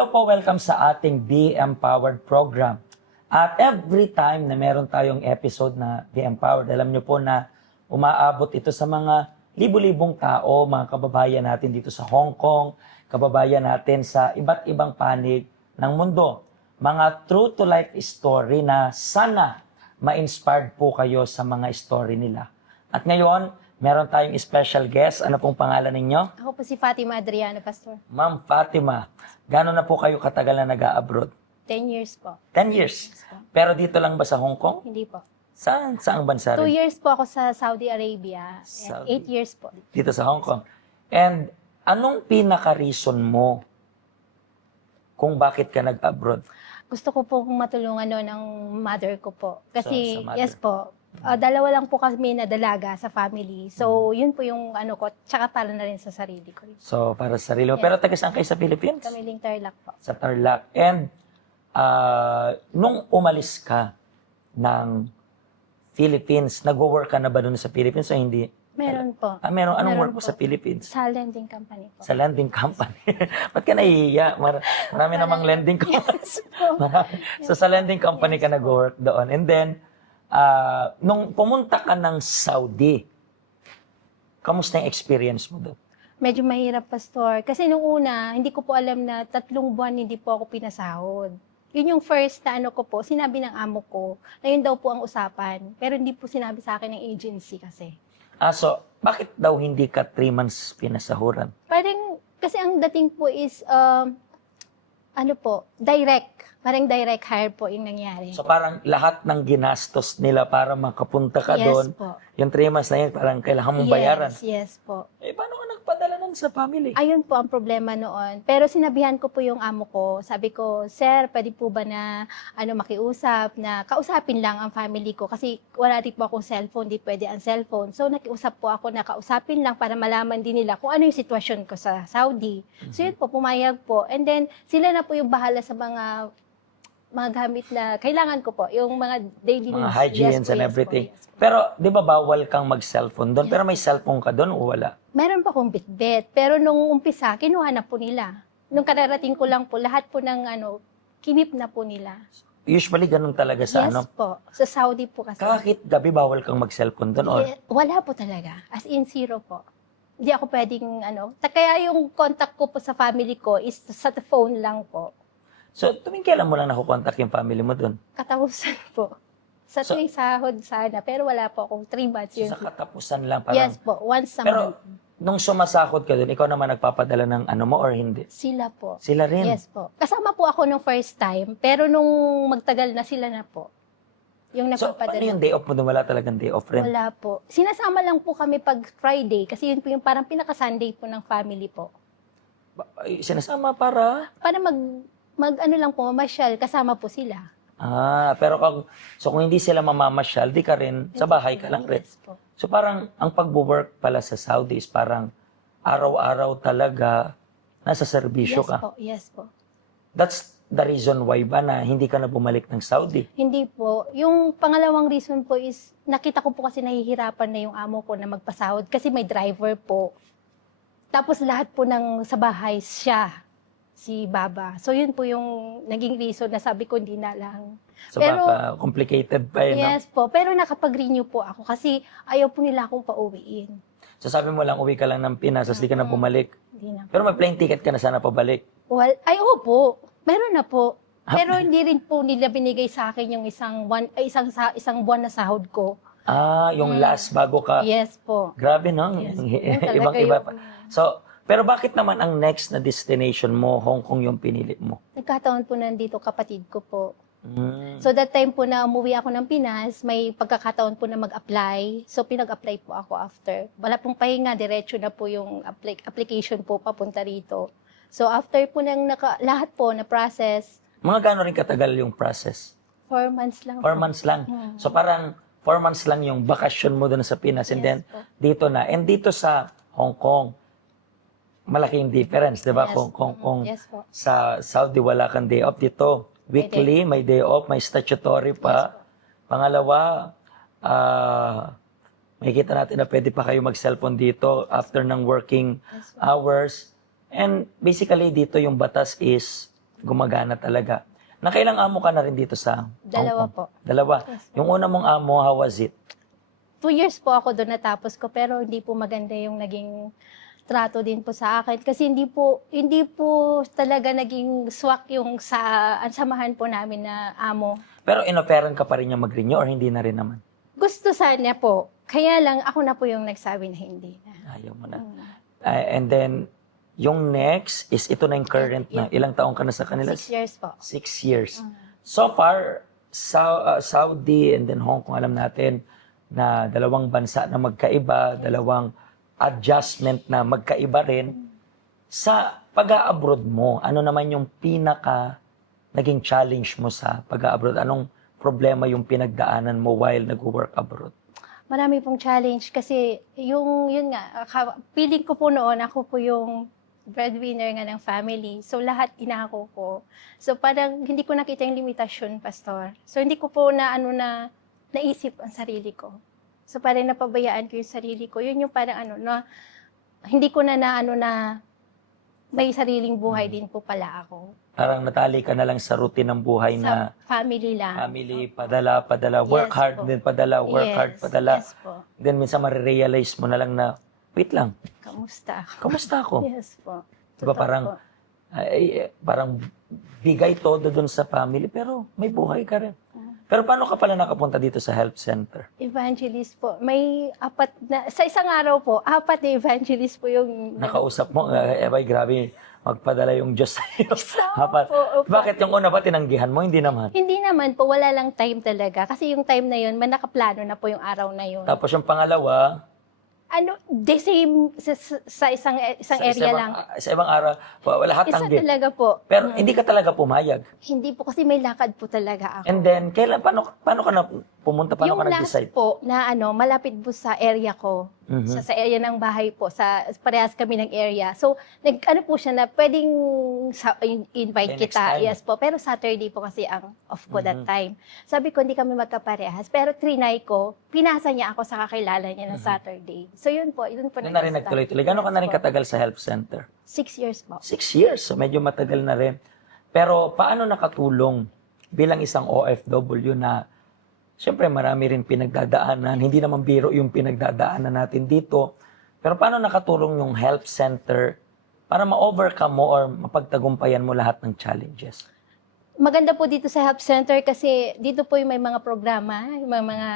Hello po, welcome sa ating Be Empowered program. At every time na meron tayong episode na Be Empowered, alam niyo po na umaabot ito sa mga libu-libong tao, mga kababayan natin dito sa Hong Kong, kababayan natin sa iba't ibang panig ng mundo. Mga true-to-life story na sana ma-inspired po kayo sa mga story nila. At ngayon, meron tayong special guest. Ano pong pangalan ninyo? Ako po si Fatima Adriano, Pastor. Ma'am Fatima, gano'n na po kayo katagal na nag-a-abroad? 10 years po. 10 years. Pero dito lang ba sa Hong Kong? Hindi po. Saang bansa 2 rin? years po ako sa Saudi Arabia. And 8 years po. Dito sa Hong Kong. And anong pinaka-reason mo kung bakit ka nag-abroad? Gusto ko pong matulungan ng mother ko po. Kasi, Sa mother. yes po, dalawa lang po kami na dalaga sa family. So, yun po yung ano ko, tsaka para na rin sa sarili ko. So, para sa sarili mo. Yes. Pero taga saan kayo sa Philippines? Kami Ling Tarlac po. Sa Tarlac. And nung umalis ka ng Philippines, nag-work ka na ba doon sa Philippines o hindi? Meron po. Anong Meron work mo po. sa Philippines? Sa lending company po. Sa lending company. Ba't ka nahihiya? Marami namang lending company. Yes po. So sa lending company ka nag-work doon. And then, nung pumunta ka ng Saudi, kamusta yung experience mo doon? Medyo mahirap, Pastor. Kasi nung una, hindi ko po alam na 3 buwan hindi po ako pinasahod. Yun yung first na ano ko po, sinabi ng amo ko na yun daw po ang usapan. Pero hindi po sinabi sa akin ng agency kasi. So, bakit daw hindi ka 3 months pinasahuran? Parang, kasi ang dating po is, ano po, direct. Parang direct hire po yung nangyari. So parang lahat ng ginastos nila para makapunta ka Yes doon, po. yung 3 months na yun, parang kailangan mong bayaran. Yes po. Eh, paano ka nagpadala nun sa family? Ayun po ang problema noon. Pero sinabihan ko po yung amo ko. Sabi ko, sir, pwede po ba na makiusap, na kausapin lang ang family ko kasi wala rin po akong cellphone, di pwede ang cellphone. So nakiusap po ako na kausapin lang para malaman din nila kung ano yung sitwasyon ko sa Saudi. So yun po, pumayag po. And then sila na po yung bahala sa mga gamit na kailangan ko po, yung mga daily Mga needs. hygienes po, and po, everything. yes po. Pero, di ba bawal kang mag-cellphone doon? Pero may cellphone ka doon o wala? Meron pa akong bitbit, pero nung umpisa, kinuha na po nila. Nung kararating ko lang po, lahat po ng kinip na po nila. Usually, ganun talaga sa Yes po. Sa Saudi po kasi. Kahit gabi, bawal kang mag-cellphone doon? Or, Wala po talaga. As in, zero po. Hindi ako pwedeng Kaya yung contact ko po sa family ko is sa phone lang po. so, tuwing kailan mo lang nakukontak yung family mo doon? Katapusan po. Sa So- tuwing sahod sana. Pero wala po akong 3 months. So, Yun sa po. katapusan lang, parang... Yes po. Once a Pero, month. nung sumasahod ka doon, ikaw naman nagpapadala ng ano mo or hindi? Sila po. Sila rin? Yes po. Kasama po ako nung first time. Pero nung magtagal na sila na po. Yung So, nagpapadala. paano yung day off mo doon? Wala talagang day off rin? Wala po. Sinasama lang po kami pag Friday kasi yun po yung parang pinaka-Sunday po ng family po. Sinasama para... Para mag lang po, mamasyal, kasama po sila. Pero kung hindi sila mamamasyal, di ka rin, sa bahay ka lang rin. Yes po. So parang, ang pag-work pala sa Saudi is parang araw-araw talaga nasa serbisyo Yes ka. po, yes po. That's the reason why ba na hindi ka na bumalik ng Saudi? Hindi po. Yung pangalawang reason po is, nakita ko po kasi nahihirapan na yung amo ko na magpasahod kasi may driver po. Tapos lahat po ng sa bahay siya, si Baba. So yun po yung naging reason na sabi ko hindi na lang. So Pero- baka complicated pa yun, no? Yes po. Pero nakapag-renew po ako kasi ayaw po nila akong pauwiin. So sabi mo lang, uwi ka lang ng Pinas, tapos di ka na bumalik. Hindi na. Pero may plane ticket ka na sana pabalik. Well, opo. Meron na po. Pero hindi rin po nila binigay sa akin yung isang buwan na sahod ko. Yung last bago ka. Yes po. Grabe, no? Yes. Yun talaga Ibang-iba yung- pa. So, pero bakit naman ang next na destination mo, Hong Kong yung pinili mo? Nagkataon po nandito kapatid ko po. Mm. So that time po na umuwi ako ng Pinas, may pagkakataon po na mag-apply. So pinag-apply po ako after. Wala pong pahinga, diretso na po yung application po papunta rito. So after po ng lahat po na process, Mga gano'n rin katagal yung process? 4 months lang 4 po. months lang. Hmm. So parang 4 months lang yung bakasyon mo doon sa Pinas. And Yes then, po. dito na. And dito sa Hong Kong, malaking difference, di ba? Yes. Kung Yes po. sa Saudi wala kang day off, dito weekly, may day off, may statutory pa. Pangalawa, makikita natin na pwede pa kayo mag-cellphone dito after ng working Yes po. hours. And basically dito yung batas is gumagana talaga. Nakailang amo ka na rin dito sa Hong Dalawa Kong? po. Dalawa. Yes po. Yung una mong amo, how was it? 2 years po ako doon natapos ko, pero hindi po maganda yung naging trato din po sa akin. Kasi hindi po talaga naging swak yung ang samahan po namin na amo. Pero inoferan ka pa rin niya mag-renew or hindi na rin naman? Gusto sana po. Kaya lang, ako na po yung nagsabi na hindi na. Ayaw mo na. Mm. And then, yung next is ito na yung current na. Yeah. Ilang taong ka na sa kanila? 6 years po. 6 years. Mm. So far, Saudi and then Hong Kong, alam natin na dalawang bansa na magkaiba, dalawang adjustment na magkaiba rin. Sa pag-a-abroad mo, ano naman yung pinaka naging challenge mo sa pag-a-abroad? Anong problema yung pinagdaanan mo while nag-work abroad? Marami pong challenge kasi yun nga, feeling ko po noon, ako po yung breadwinner nga ng family. So, lahat inako ko. So, parang hindi ko nakita yung limitasyon, Pastor. So, hindi ko po naisip ang sarili ko. So, parang napabayaan ko yung sarili ko. Yun yung parang hindi ko na may sariling buhay din po pala ako. Parang natali ka na lang sa routine ng buhay na Sa family lang. family, padala, work Yes hard po. din padala, work hard padala. Yes po. Then minsan marirealize mo na lang na, wait lang, Kamusta ako? kamusta ako? Yes po. Diba Totoo parang, po. parang bigay todo dun sa family, pero may buhay ka rin. Pero paano ka pala nakapunta dito sa health center? Evangelist po. May sa isang araw po, 4 na evangelist po yung... Nakausap mo, grabe, magpadala yung Diyos sa iyo. Isama Apat. po, opo. Bakit yung una ba tinanggihan mo? Hindi naman. Hindi naman po, wala lang time talaga. Kasi yung time na yun, nakaplano na po yung araw na yun. Tapos yung pangalawa, The same sa isang area lang. Sa ibang araw, lahat Isa tanggi. talaga po. Pero hindi ka talaga pumayag. Hindi po kasi may lakad po talaga ako. And then, paano ka na pumunta? Paano Yung ka last nag-decide? po na malapit po sa area ko, Mhm. sa area ng bahay po, parehas kami ng area. So, po siya na pwedeng invite Okay, next kita. time. Yes po, pero Saturday po kasi ang off ko that Mhm. time. Sabi ko, hindi kami magkaparehas. Pero trinay ko, pinasa niya ako sa kakilala niya ng Saturday. So, yun po. Doon na rin nagtuloy-tuloy. Gano'n ka na rin katagal sa health center? 6 years po. 6 years. So, medyo matagal na rin. Pero, paano nakatulong bilang isang OFW na siyempre, marami rin pinagdadaanan. Hindi naman biro yung pinagdadaanan natin dito. Pero paano nakatulong yung health center para ma-overcome mo or mapagtagumpayan mo lahat ng challenges? Maganda po dito sa health center kasi dito po yung may mga programa, yung mga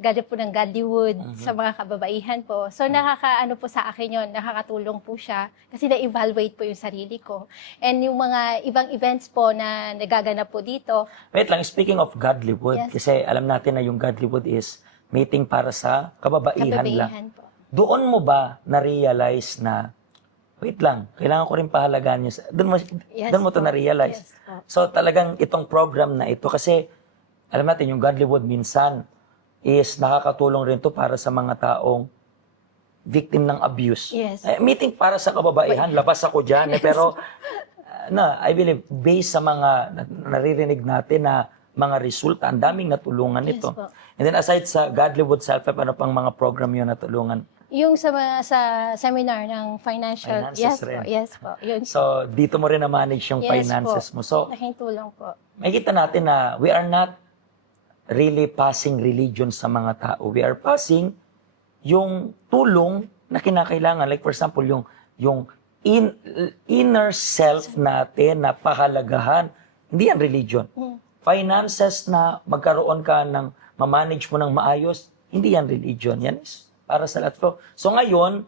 gaya po ng Godlywood sa mga kababaihan po. So nakakaano po sa akin yon, nakakatulong po siya kasi na-evaluate po yung sarili ko. And yung mga ibang events po na nagaganap po dito. Wait lang, speaking of Godlywood, Yes. kasi alam natin na yung Godlywood is meeting para sa kababaihan lang. Kababaihan po. Doon mo ba na-realize na, wait lang, kailangan ko rin pahalagaan niya. Doon mo to po. na-realize. Yes po. So talagang itong program na ito, kasi alam natin yung Godlywood minsan is nakakatulong rin to para sa mga taong victim ng abuse. Yes. Meeting para sa kababaihan, labas ako dyan. Pero I believe, based sa mga naririnig natin na mga resulta, ang daming natulungan Yes nito. po. And then aside sa Godlywood Self-Help, ano pang mga program yun natulungan? Yung sa seminar ng financial. Finances Yes rin. po. Yes po. Yun. So, dito mo rin na-manage yung Yes finances mo. po. So, Nakitulong po. makikita natin na we are not really passing religion sa mga tao. We are passing yung tulong na kinakailangan. Like for example, yung inner self natin na pahalagahan. Hindi yan religion. Finances na magkaroon ka ng ma-manage mo ng maayos, hindi yan religion. Yan is para sa lahat. So ngayon,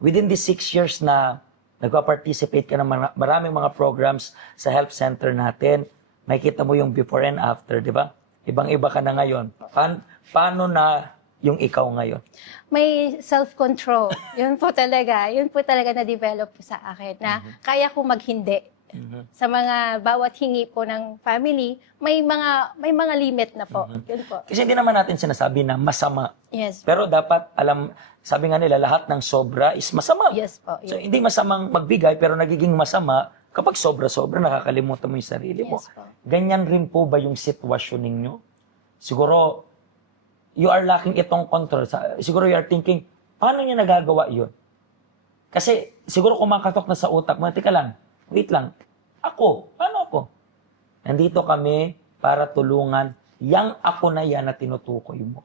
within the 6 years na nagpa-participate ka ng maraming mga programs sa health center natin, makikita mo yung before and after, di ba? Ibang-iba ka na ngayon. Paano na yung ikaw ngayon? May self-control. Yun po talaga. Yun po talaga na-develop po sa akin na kaya ko maghindi. Sa mga bawat hingi po ng family, may mga limit na po. Yun po. Kasi hindi naman natin sinasabi na masama. Yes. Pero dapat, sabi nga nila, lahat ng sobra is masama. Yes po. So, hindi masamang magbigay, pero nagiging masama kapag sobra-sobra, nakakalimutan mo yung sarili mo. Yes po. Ganyan rin po ba yung sitwasyon ninyo? Siguro, you are lacking itong control. Siguro you are thinking, paano niya nagagawa yun? Kasi siguro kumakatok na sa utak mo, tika lang, wait lang, paano ako? Nandito kami para tulungan yang ako na yan na tinutukoy mo.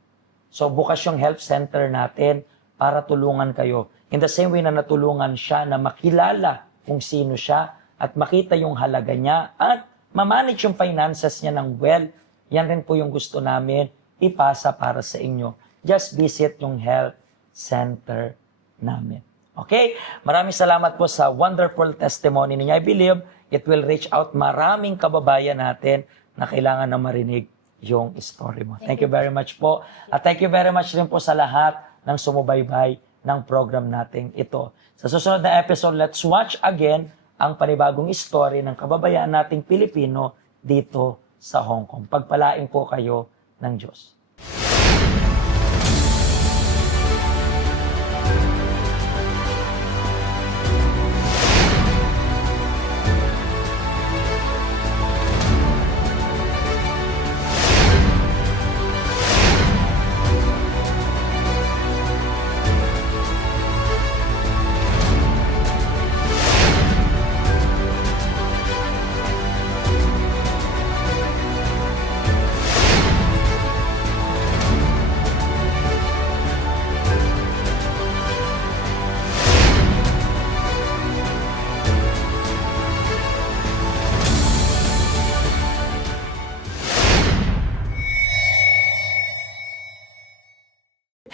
So bukas yung help center natin para tulungan kayo. In the same way na natulungan siya na makilala kung sino siya at makita yung halaga niya at mamanage yung finances niya ng well. Yan rin po yung gusto namin ipasa para sa inyo. Just visit yung health center namin. Okay? Maraming salamat po sa wonderful testimony niya. I believe it will reach out maraming kababayan natin na kailangan na marinig yung story mo. Thank you very much po. At thank you very much rin po sa lahat ng sumubaybay ng program natin ito. Sa susunod na episode, let's watch again ang panibagong story ng kababayan nating Pilipino dito sa Hong Kong. Pagpalain po kayo ng Diyos.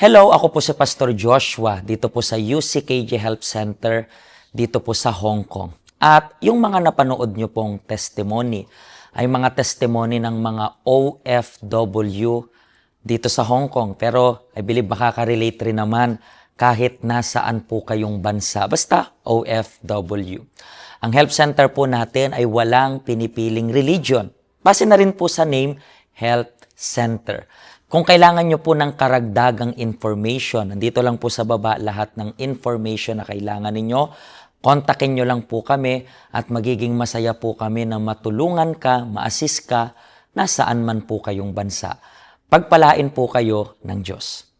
Hello, ako po si Pastor Joshua dito po sa UCKJ Health Center dito po sa Hong Kong. At yung mga napanood nyo pong testimony ay mga testimony ng mga OFW dito sa Hong Kong. Pero I believe makaka-relate rin naman kahit nasaan po kayong bansa. Basta OFW. Ang health center po natin ay walang pinipiling religion. Base na rin po sa name, Health Center. Kung kailangan nyo po ng karagdagang information, nandito lang po sa baba lahat ng information na kailangan ninyo. Kontakin nyo lang po kami at magiging masaya po kami na matulungan ka, ma-assist ka, nasaan man po kayong bansa. Pagpalain po kayo ng Diyos.